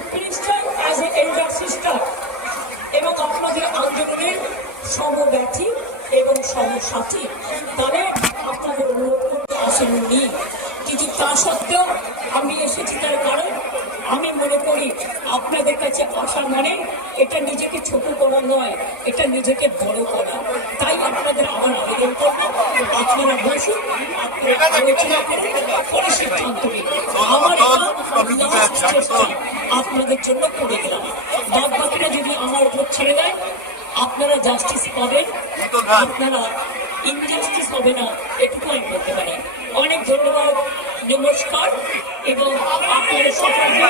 Chief minister as a elder sister এবং আপনাদের আন্দোলনের সমব্যথী এবং সমসাথী, তাহলে আপনাদের অনুরোধ করতে আসেননি। কিন্তু তা সত্ত্বেও আমি এসেছি, তার কারণ আমি মনে করি আপনাদের কাছে আসা মানে এটা নিজেকে ছোট করা নয়, এটা নিজেকে বড় করা। তাই আপনাদের আমার আবেদন করবো, আপনারা বসুন, আপনারা আলোচনা করুন, পরে সিদ্ধান্ত নিন। আমার আপনাদের জন্য করে দিলাম, বাদ বাকিটা যদি আমার উপর ছেড়ে দেয়, আপনারা জাস্টিস পাবেন, আপনারা ইনজাস্টিস হবে না, এটুকু আমি বলতে পারি। অনেক ধন্যবাদ, নমস্কার এবং আপনাদের সকলকে